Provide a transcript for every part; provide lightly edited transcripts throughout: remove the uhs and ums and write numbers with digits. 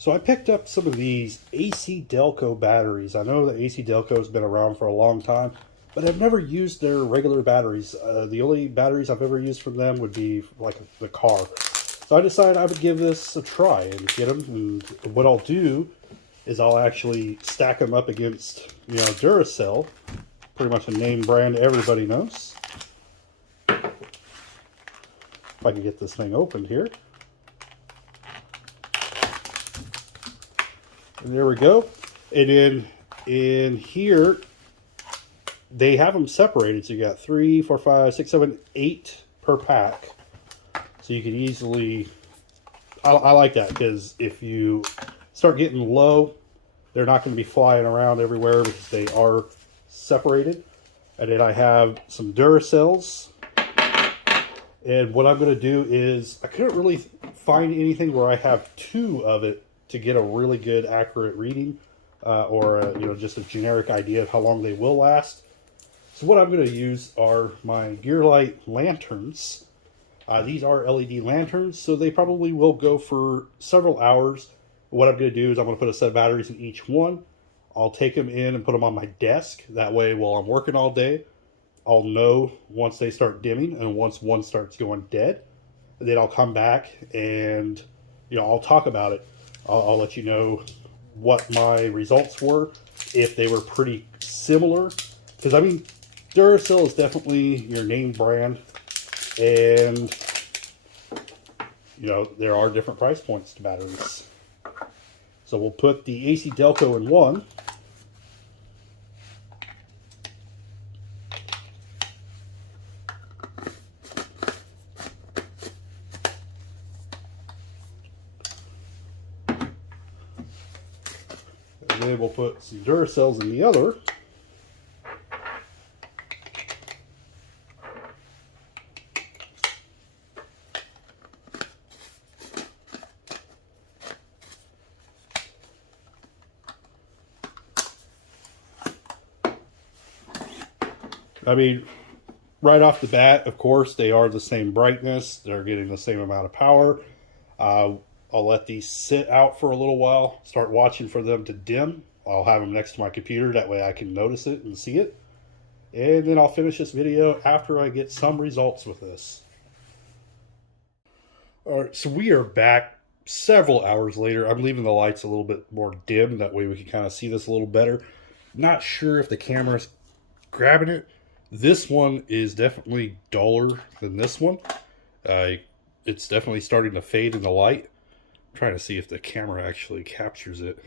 So I picked up some of these AC Delco batteries. I know that AC Delco has been around for a long time, but I've never used their regular batteries. The only batteries I've ever used from them would be like the car. So I decided I would give this a try and get them. And what I'll do is I'll actually stack them up against, Duracell, pretty much a name brand everybody knows. If I can get this thing opened here. And there we go. And then in here, they have them separated. So you got 3, 4, 5, 6, 7, 8 per pack. So you can easily, I like that because if you start getting low, they're not going to be flying around everywhere because they are separated. And then I have some Duracells. And what I'm going to do is, I couldn't really find anything where I have 2 of it to get a really good accurate reading or just a generic idea of how long they will last. So what I'm going to use are my Gearlight lanterns. These are LED lanterns, so they probably will go for several hours. What I'm going to do is I'm going to put a set of batteries in each one. I'll take them in and put them on my desk. That way, while I'm working all day, I'll know once they start dimming and once one starts going dead. And then I'll come back and I'll talk about it. I'll let you know what my results were, if they were pretty similar. Because, I mean, Duracell is definitely your name brand. And, there are different price points to batteries. So we'll put the AC Delco in one. And then we'll put some Duracells in the other. I mean, right off the bat, of course, they are the same brightness. They're getting the same amount of power. I'll let these sit out for a little while, start watching for them to dim. I'll have them next to my computer. That way I can notice it and see it. And then I'll finish this video after I get some results with this. All right, so we are back several hours later. I'm leaving the lights a little bit more dim. That way we can kind of see this a little better. Not sure if the camera's grabbing it. This one is definitely duller than this one. It's definitely starting to fade in the light. I'm trying to see if the camera actually captures it.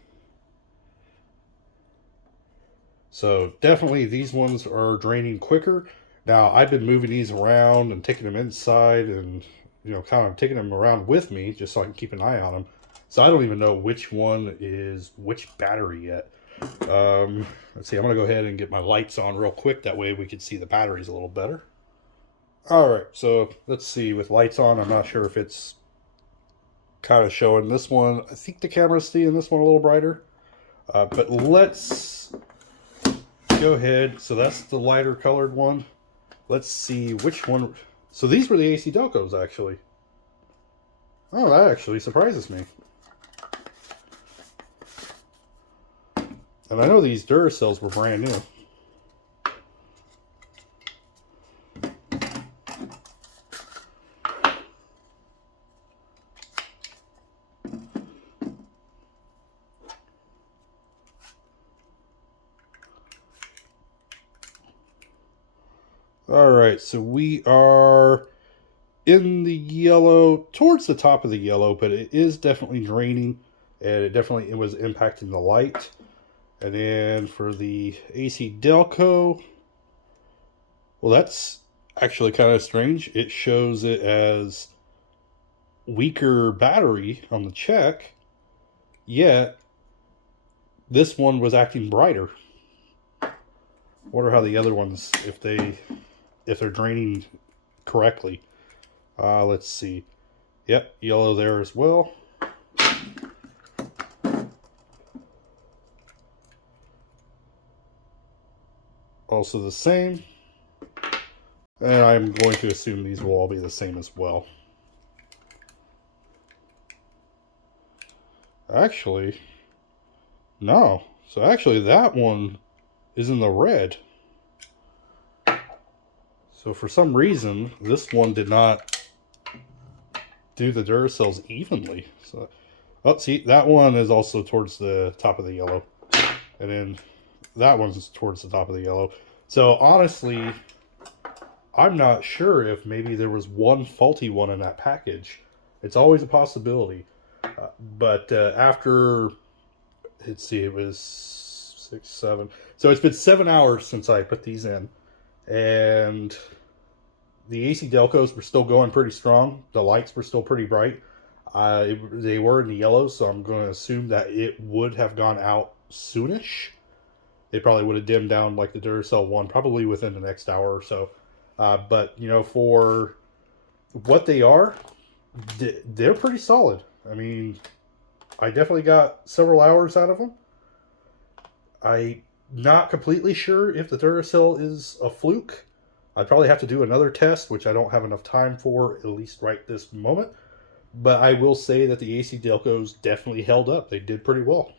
So definitely these ones are draining quicker. Now I've been moving these around and taking them inside and kind of taking them around with me just so I can keep an eye on them. So I don't even know which one is which battery yet. Let's see, I'm going to go ahead and get my lights on real quick. That way we can see the batteries a little better. Alright, so let's see. With lights on, I'm not sure if it's kind of showing this one. I think the camera's seeing this one a little brighter. But let's go ahead. So that's the lighter colored one. Let's see which one. So these were the AC Delcos, actually. Oh, that actually surprises me. And I know these Duracells were brand new. Alright, so we are in the yellow, towards the top of the yellow, but it is definitely draining, and it was impacting the light. And then for the AC Delco, well, that's actually kind of strange. It shows it as weaker battery on the check, yet this one was acting brighter. Wonder how the other ones, if they're draining correctly. Let's see. Yep, yellow there as well. Also the same. And I'm going to assume these will all be the same as well. Actually, no. So actually that one is in the red. So for some reason, this one did not do the Duracells evenly. So, oh, see, that one is also towards the top of the yellow. And then that one's towards the top of the yellow. So honestly, I'm not sure if maybe there was one faulty one in that package. It's always a possibility. But after, let's see, it was 6, 7. So it's been 7 hours since I put these in. And the AC Delcos were still going pretty strong. The lights were still pretty bright. They were in the yellow, so I'm going to assume that it would have gone out soonish. It probably would have dimmed down like the Duracell one, probably within the next hour or so. But, you know, for what they are, they're pretty solid. I mean, I definitely got several hours out of them. I'm not completely sure if the Duracell is a fluke. I'd probably have to do another test, which I don't have enough time for, at least right this moment. But I will say that the AC Delcos definitely held up. They did pretty well.